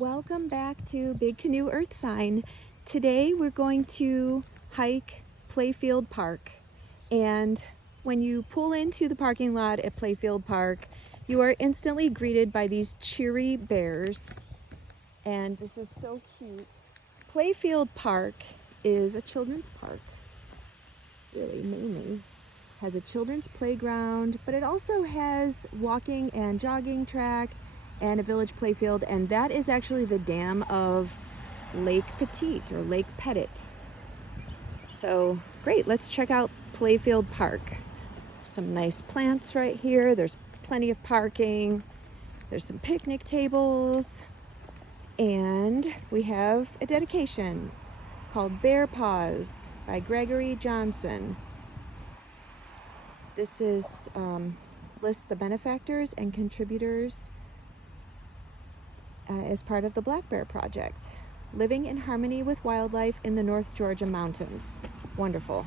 Welcome back to Big Canoe Earth Sign. Today we're going to hike Playfield Park, and when you pull into the parking lot at Playfield Park, you are instantly greeted by these cheery bears, and this is so cute. Playfield Park is a children's park, really mainly. Has a children's playground, but it also has walking and jogging track and a village playfield, and that is actually the dam of Lake Petit or Lake Petit. So great, let's check out Playfield Park. Some nice plants right here. There's plenty of parking. There's some picnic tables, and we have a dedication. It's called Bear Paws by Gregory Johnson. This is lists the benefactors and contributors as part of the Black Bear Project. Living in harmony with wildlife in the North Georgia mountains. Wonderful,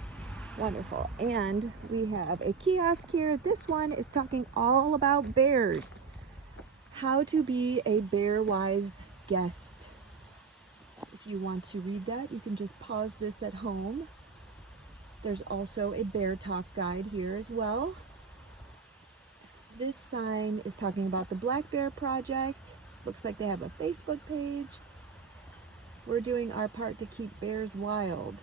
wonderful. And we have a kiosk here. This one is talking all about bears. How to be a bear-wise guest. If you want to read that, you can just pause this at home. There's also a bear talk guide here as well. This sign is talking about the Black Bear Project. Looks like they have a Facebook page. We're doing our part to keep bears wild.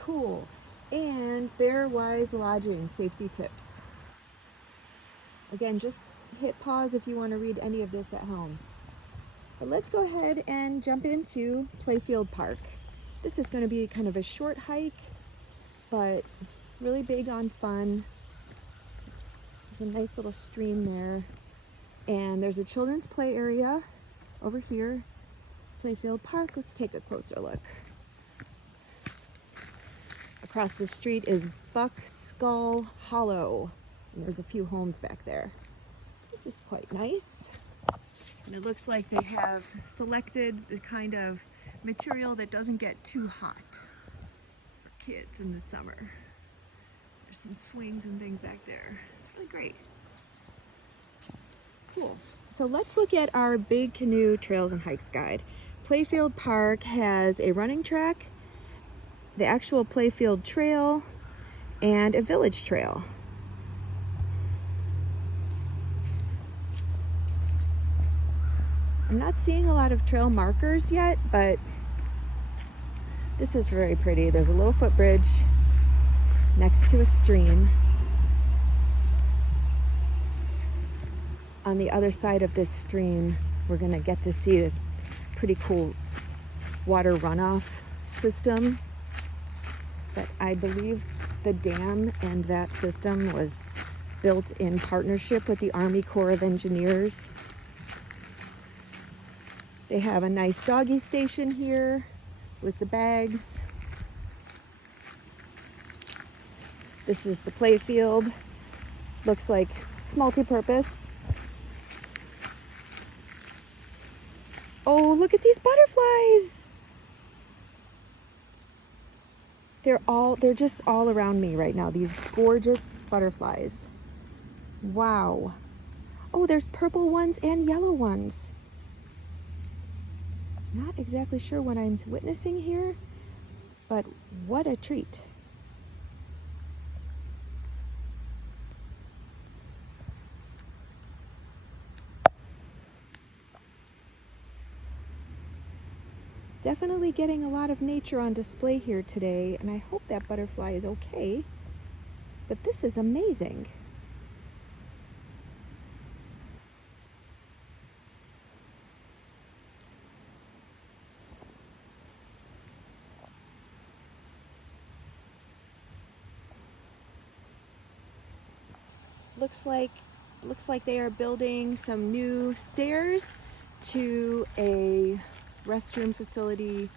Cool. And bear-wise lodging safety tips. Again, just hit pause if you want to read any of this at home. But let's go ahead and jump into Playfield Park. This is going to be kind of a short hike, but really big on fun. There's a nice little stream there. And there's a children's play area over here, Playfield Park. Let's take a closer look. Across the street is Buck Skull Hollow, and there's a few homes back there. This is quite nice. And it looks like they have selected the kind of material that doesn't get too hot for kids in the summer. There's some swings and things back there. It's really great. Cool. So let's look at our Big Canoe Trails and Hikes guide. Playfield Park has a running track, the actual Playfield Trail, and a village trail. I'm not seeing a lot of trail markers yet, but this is very pretty. There's a little footbridge next to a stream. On the other side of this stream, we're gonna get to see this pretty cool water runoff system. But I believe the dam and that system was built in partnership with the Army Corps of Engineers. They have a nice doggy station here with the bags. This is the playfield. Looks like it's multi-purpose. Oh, look at these butterflies. They're just all around me right now, these gorgeous butterflies. Wow. Oh, there's purple ones and yellow ones. Not exactly sure what I'm witnessing here, but what a treat. Definitely getting a lot of nature on display here today, and I hope that butterfly is okay, but this is amazing. Looks like they are building some new stairs to a restroom facility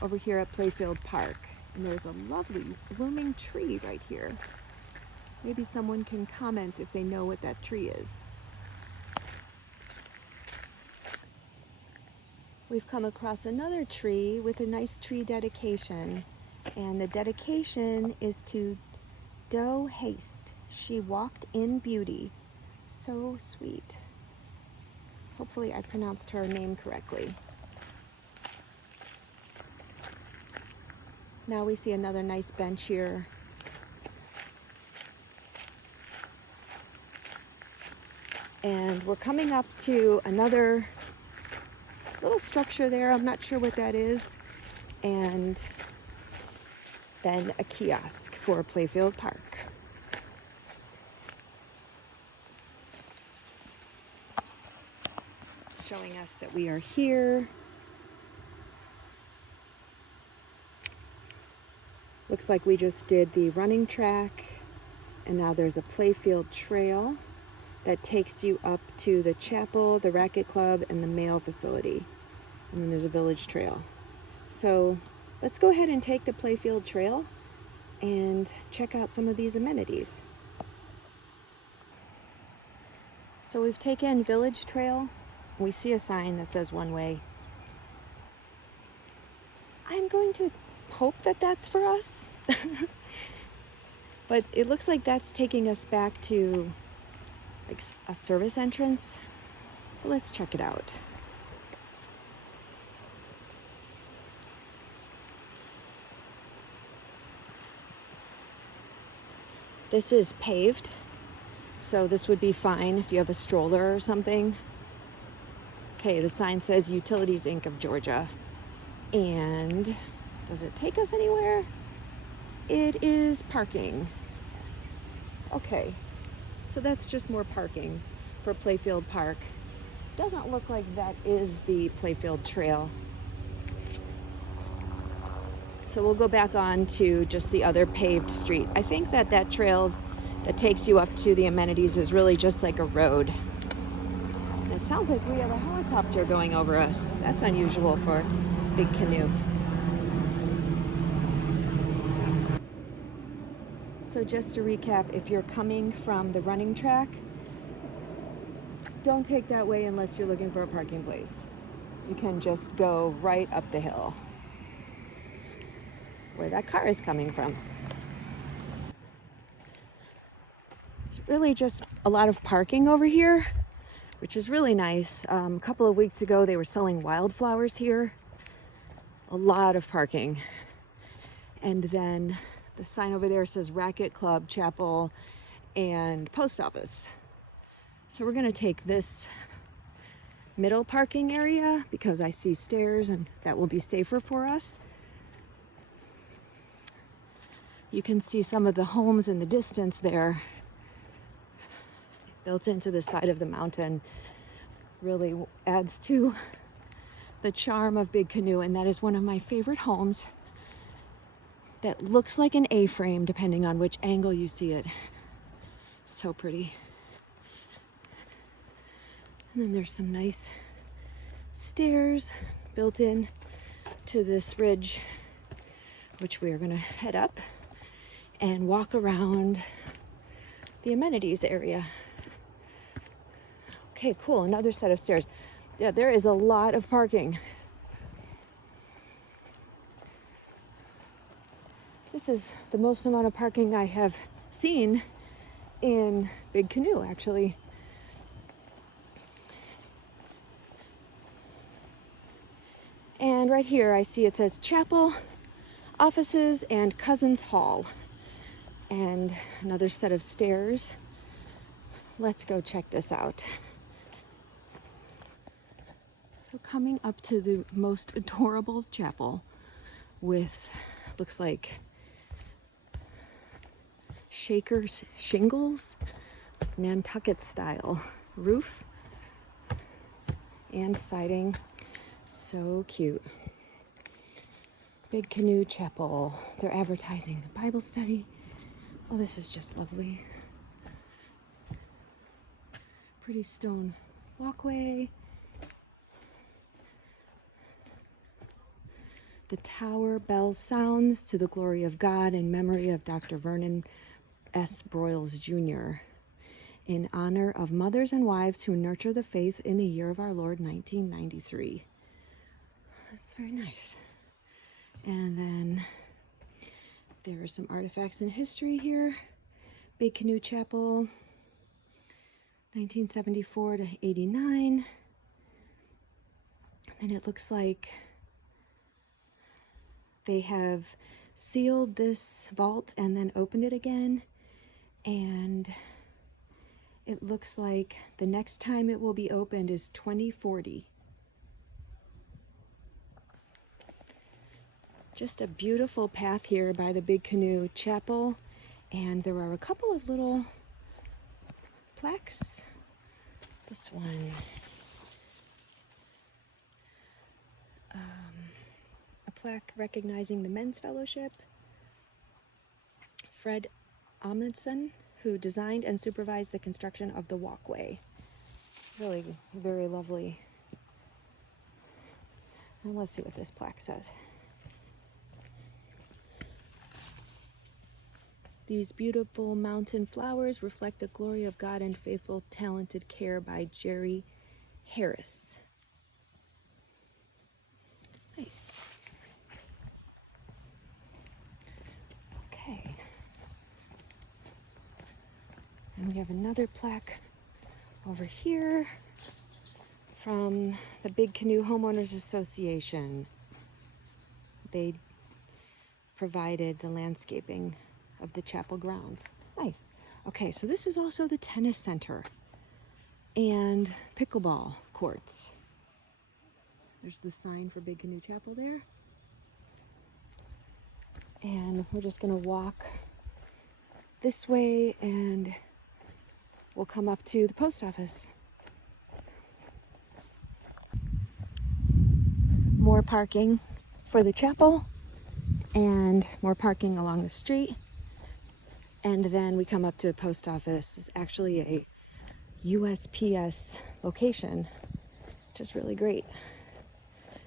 over here at Playfield Park. And there's a lovely blooming tree right here. Maybe someone can comment if they know what that tree is. We've come across another tree with a nice tree dedication. And the dedication is to Doe Haste. She walked in beauty. So sweet. Hopefully I pronounced her name correctly. Now we see another nice bench here. And we're coming up to another little structure there. I'm not sure what that is. And then a kiosk for Playfield Park. It's showing us that we are here. Looks like we just did the running track, and now there's a Playfield Trail that takes you up to the chapel, the racket club, and the mail facility. And then there's a village trail. So let's go ahead and take the Playfield Trail and check out some of these amenities. So we've taken Village Trail. We see a sign that says one way. I'm going to hope that that's for us. But it looks like that's taking us back to like a service entrance. But let's check it out. This is paved, so this would be fine if you have a stroller or something. Okay, the sign says Utilities Inc. of Georgia. And does it take us anywhere? It is parking. Okay, so that's just more parking for Playfield Park. Doesn't look like that is the Playfield Trail. So we'll go back on to just the other paved street. I think that that trail that takes you up to the amenities is really just like a road. And it sounds like we have a helicopter going over us. That's unusual for Big Canoe. So just to recap, if you're coming from the running track, don't take that way unless you're looking for a parking place. You can just go right up the hill where that car is coming from. It's really just a lot of parking over here, which is really nice. A couple of weeks ago, they were selling wildflowers here. A lot of parking. And then the sign over there says Racket Club, Chapel, and Post Office. So we're gonna take this middle parking area because I see stairs and that will be safer for us. You can see some of the homes in the distance there, built into the side of the mountain. Really adds to the charm of Big Canoe, and that is one of my favorite homes that looks like an A-frame depending on which angle you see it. So pretty. And then there's some nice stairs built in to this ridge, which we are gonna head up and walk around the amenities area. Okay, cool, another set of stairs. Yeah, there is a lot of parking. This is the most amount of parking I have seen in Big Canoe, actually. And right here I see it says Chapel, Offices, and Cousins Hall. And another set of stairs. Let's go check this out. So coming up to the most adorable chapel with, looks like Shakers shingles, Nantucket style roof and siding. So cute. Big Canoe Chapel. They're advertising the Bible study. Oh, this is just lovely. Pretty stone walkway. The tower bell sounds to the glory of God in memory of Dr. Vernon S. Broyles Jr. in honor of mothers and wives who nurture the faith in the year of our Lord 1993. That's very nice. And then there are some artifacts in history here. Big Canoe Chapel, 1974 to 89. And it looks like they have sealed this vault and then opened it again, and it looks like the next time it will be opened is 2040. Just a beautiful path here by the Big Canoe Chapel, and there are a couple of little plaques. This one, a plaque recognizing the Men's Fellowship, Fred Amundsen, who designed and supervised the construction of the walkway. Really very lovely. Now let's see what this plaque says. These beautiful mountain flowers reflect the glory of God and faithful, talented care by Jerry Harris. Nice. Okay. And we have another plaque over here from the Big Canoe Homeowners Association. They provided the landscaping of the chapel grounds. Nice. Okay, so this is also the tennis center and pickleball courts. There's the sign for Big Canoe Chapel there. And we're just gonna walk this way and we'll come up to the post office. More parking for the chapel and more parking along the street. And then we come up to the post office. It's actually a USPS location, which is really great.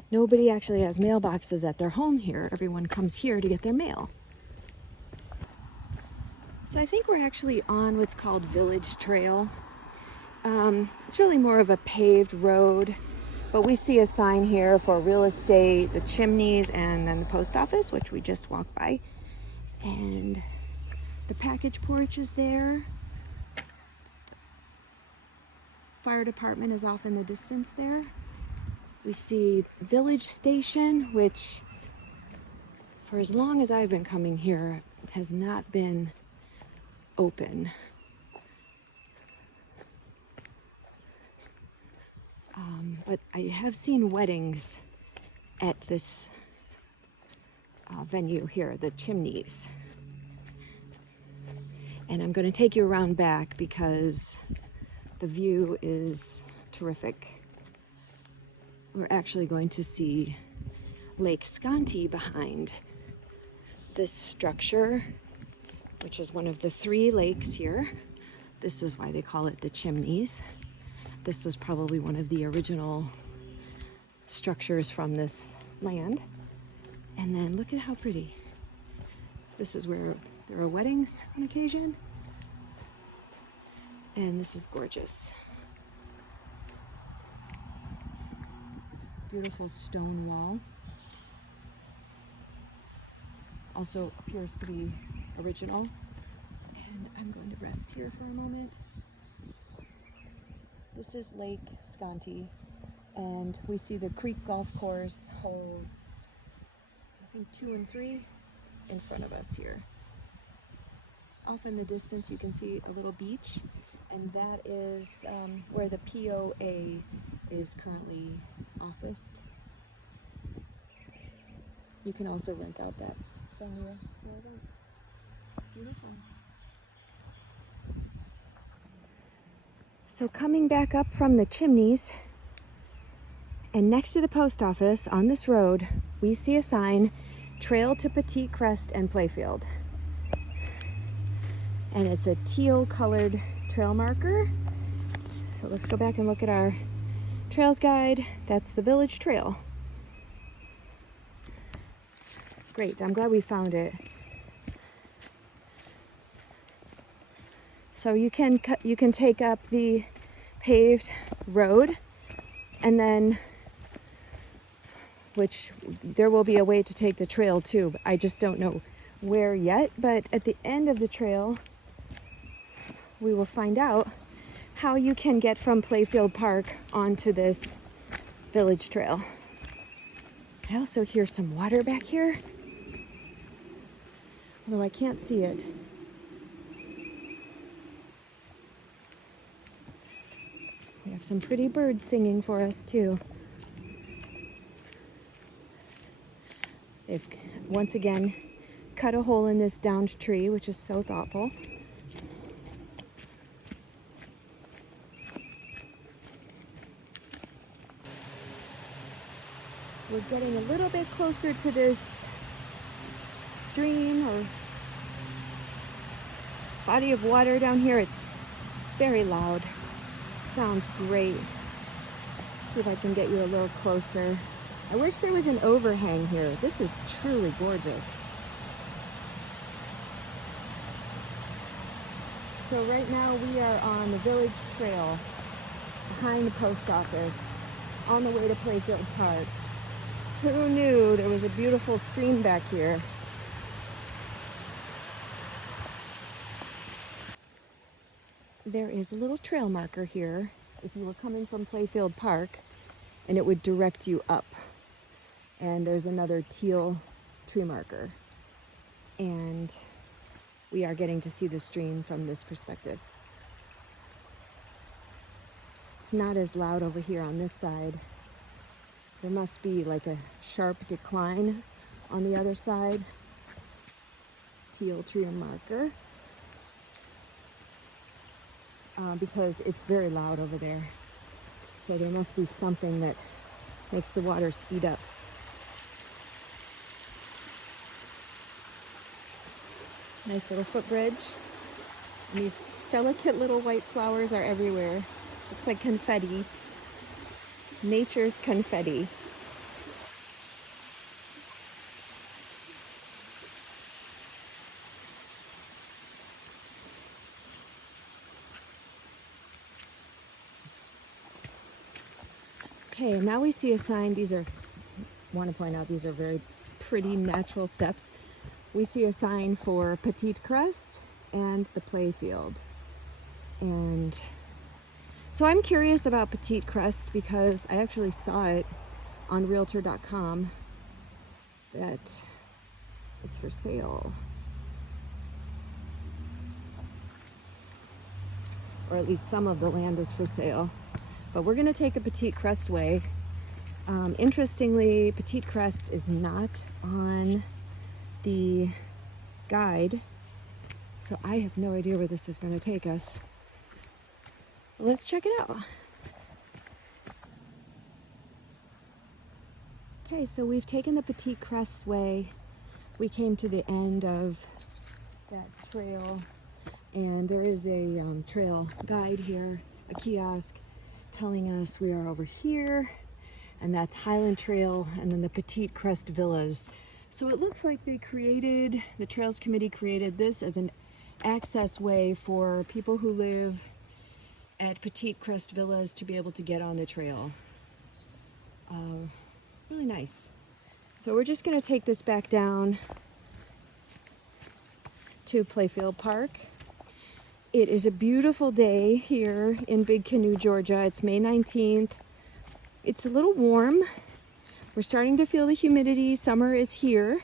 Nobody actually has mailboxes at their home here. Everyone comes here to get their mail. So I think we're actually on what's called Village Trail. It's really more of a paved road, but we see a sign here for real estate, the Chimneys, and then the post office, which we just walked by. And the package porch is there. Fire department is off in the distance there. We see Village Station, which for as long as I've been coming here has not been open. But I have seen weddings at this venue here, the Chimneys. And I'm going to take you around back because the view is terrific. We're actually going to see Lake Sconti behind this structure, which is one of the 3 lakes here. This is why they call it the Chimneys. This was probably one of the original structures from this land. And then look at how pretty. This is where there are weddings on occasion. And this is gorgeous. Beautiful stone wall. Also appears to be original. And I'm going to rest here for a moment. This is Lake Sconti, and we see the Creek Golf Course holes, I think 2 and 3, in front of us here. Off in the distance you can see a little beach, and that is where the POA is currently officed. You can also rent out that venue. There it is. It's beautiful. So coming back up from the Chimneys, and next to the post office on this road, we see a sign, Trail to Petit Crest and Playfield. And it's a teal colored trail marker. So let's go back and look at our trails guide. That's the Village Trail. Great, I'm glad we found it. So you can take up the paved road, and then, which there will be a way to take the trail too, but I just don't know where yet. But at the end of the trail, we will find out how you can get from Playfield Park onto this Village Trail. I also hear some water back here. although I can't see it. We have some pretty birds singing for us too. They've once again cut a hole in this downed tree, which is so thoughtful. We're getting a little bit closer to this stream or body of water down here. It's very loud. It sounds great. Let's see if I can get you a little closer. I wish there was an overhang here. This is truly gorgeous. So right now we are on the village trail behind the post office on the way to Playfield Park. Who knew there was a beautiful stream back here? There is a little trail marker here if you were coming from Playfield Park, and it would direct you up. And there's another teal tree marker. And we are getting to see the stream from this perspective. It's not as loud over here on this side. There must be like a sharp decline on the other side. Teal tree marker. Because it's very loud over there. So there must be something that makes the water speed up. Nice little footbridge. And these delicate little white flowers are everywhere. Looks like confetti. Nature's confetti. Okay, now we see a sign. Want to point out, these are very pretty natural steps. We see a sign for Petite Crest and the Playfield. And so I'm curious about Petite Crest because I actually saw it on realtor.com that it's for sale. Or at least some of the land is for sale. But we're gonna take the Petite Crest way. Interestingly, Petite Crest is not on the guide, so I have no idea where this is going to take us. Let's check it out. Okay, so we've taken the Petite Crest way. We came to the end of that trail, and there is a trail guide here, a kiosk telling us we are over here, and that's Highland Trail, and then the Petite Crest Villas. So it looks like the Trails Committee created this as an access way for people who live at Petite Crest Villas to be able to get on the trail. Really nice. So we're just gonna take this back down to Playfield Park. It is a beautiful day here in Big Canoe, Georgia. It's May 19th. It's a little warm. We're starting to feel the humidity. Summer is here,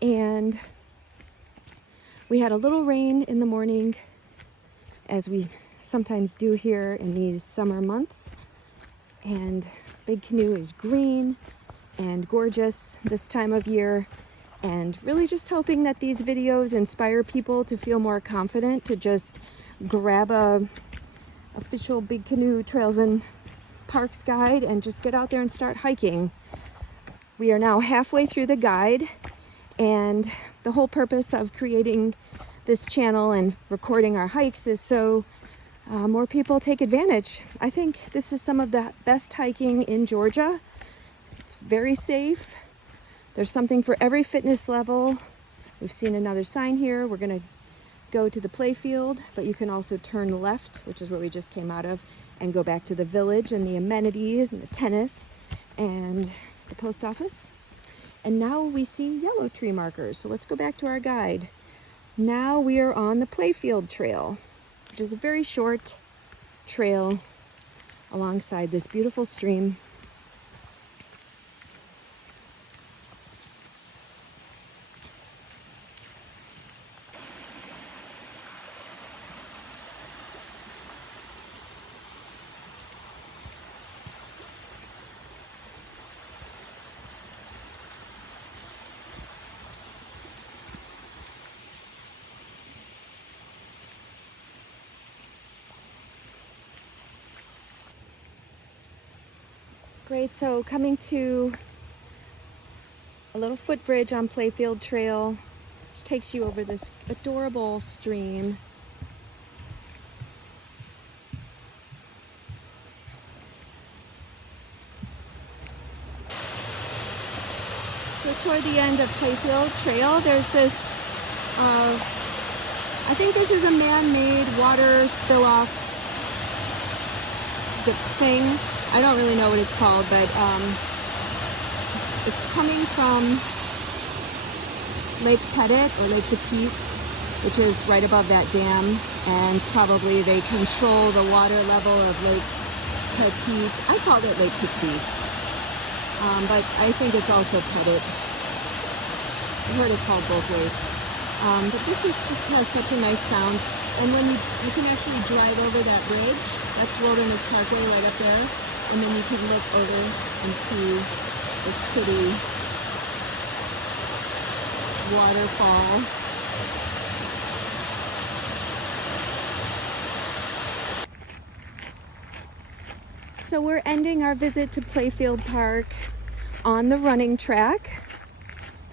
and we had a little rain in the morning, as we sometimes do here in these summer months. And Big Canoe is green and gorgeous this time of year, and really just hoping that these videos inspire people to feel more confident to just grab a official Big Canoe Trails and Parks guide and just get out there and start hiking. We are now halfway through the guide, and the whole purpose of creating this channel and recording our hikes is so more people take advantage. I think this is some of the best hiking in Georgia. It's very safe. There's something for every fitness level. We've seen another sign here. We're gonna go to the Playfield, but you can also turn left, which is where we just came out of, and go back to the village and the amenities and the tennis and the post office. And now we see yellow tree markers. So let's go back to our guide. Now we are on the Playfield Trail, which is a very short trail alongside this beautiful stream. Great, so coming to a little footbridge on Playfield Trail, which takes you over this adorable stream. So toward the end of Playfield Trail, there's this, I think this is a man-made water spill-off thing. I don't really know what it's called, but it's coming from Lake Petit or Lake Petit, which is right above that dam, and probably they control the water level of Lake Petit. I called it Lake Petit, but I think it's also Petit. I heard it called both ways. But this just has such a nice sound, and when you can actually drive over that bridge, that's Wilderness Parkway right up there, and then you can look over and see this pretty waterfall. So we're ending our visit to Playfield Park on the running track,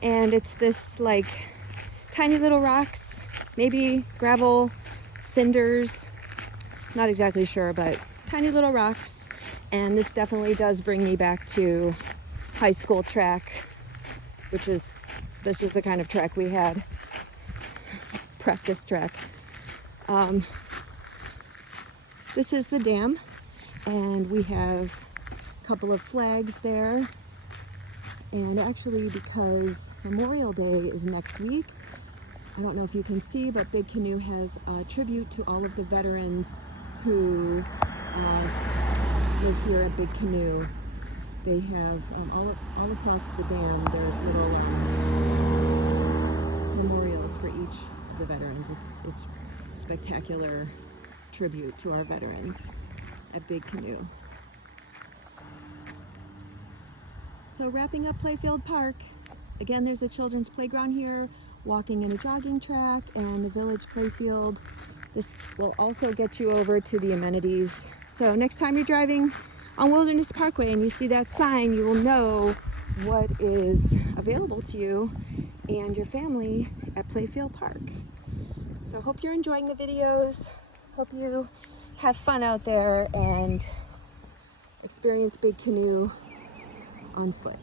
and it's this like tiny little rocks, maybe gravel, cinders, not exactly sure, but tiny little rocks. And this definitely does bring me back to high school track, which is, this is the kind of track we had, practice track. This is the dam, and we have a couple of flags there. And actually, because Memorial Day is next week, I don't know if you can see, but Big Canoe has a tribute to all of the veterans who live here at Big Canoe. They have all across the dam, there's little memorials for each of the veterans. It's a spectacular tribute to our veterans at Big Canoe. So wrapping up Playfield Park, again, there's a children's playground here, walking and a jogging track, and the village playfield. This will also get you over to the amenities. So next time you're driving on Wilderness Parkway and you see that sign, you will know what is available to you and your family at Playfield Park. So hope you're enjoying the videos. Hope you have fun out there and experience Big Canoe on foot.